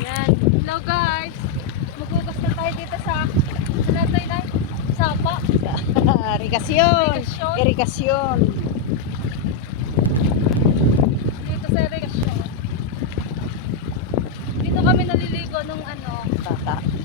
Yan. Hello guys. Maghugas na tayo dito sa natin na sapa. Irigasyon. Irigasyon. Dito sa irigasyon. Dito kami naliligo nung ano. Bata.